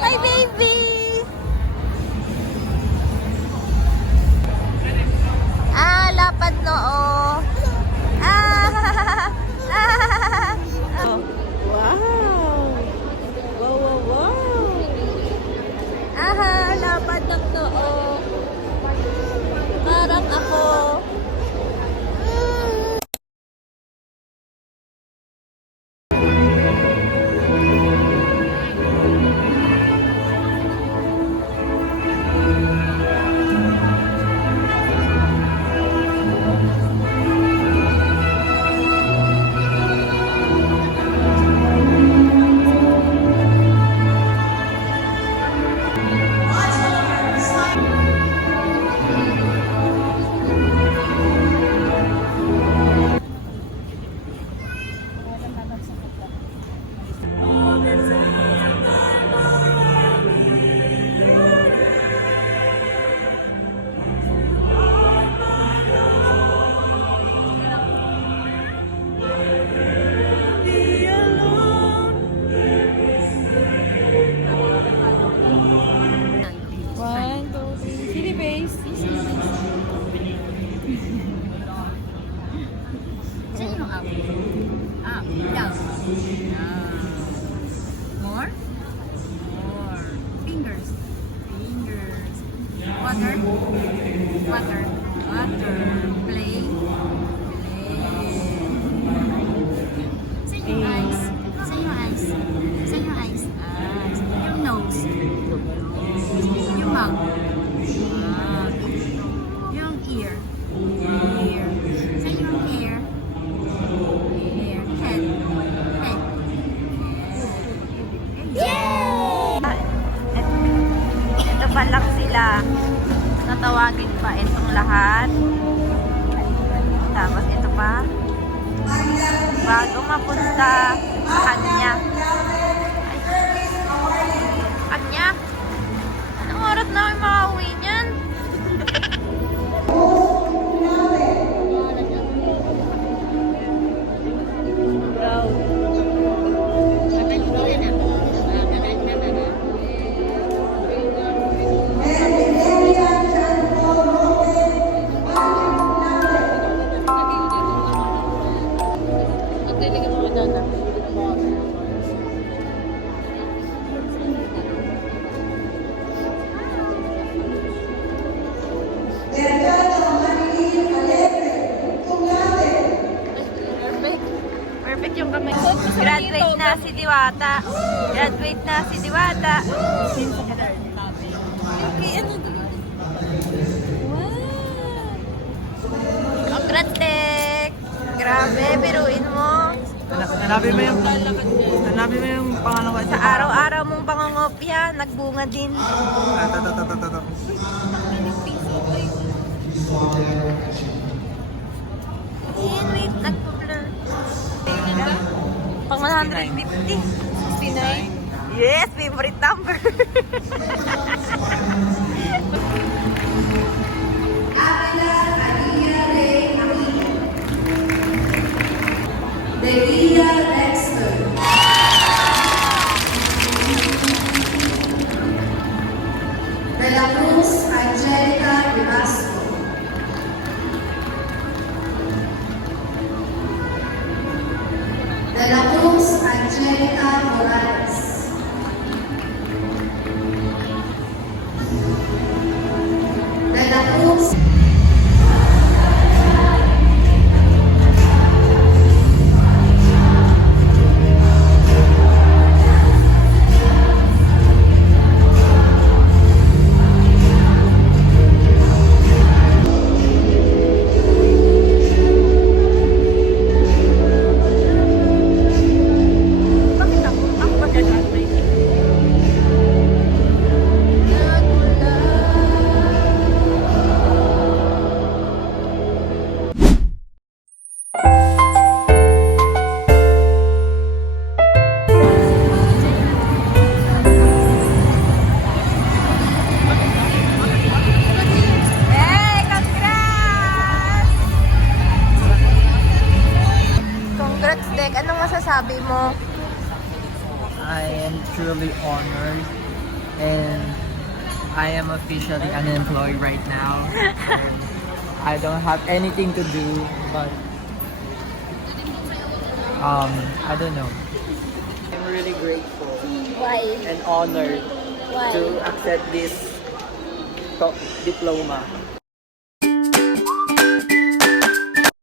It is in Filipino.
Hi, baby! Lapad noo. Wow! Wow, wow, wow! Lapad ng noo. Parang ako. Down. More. Fingers. Water. Play. Say your eyes. Your nose. Your mouth. Your ear. Say your hair. Head. Ito pa lang sila. Tatawagin pa itong lahat. Tapos ito pa. Bago mapunta sa kanya. Kanya? Anong oras na kami makauwi niyan? Perfect yung kamay. Graduate na si Diwata. Congrats, Dek! Grabe, biruin mo. Hanapin mo yung pangalawa. Sa araw-araw mong pangangopya, nagbunga din. Ito. Wait, nagpo-blur. Pang 150. 69? Yes, favorite number. Delia Dexter. De la Cruz Angelica Velasco. De la Cruz Angelica Morales. De la Cruz Anong masasabi mo? I am truly honored And I am officially unemployed right now. And I don't have anything to do, but I don't know. I'm really grateful Why? and honored Why? to accept this diploma.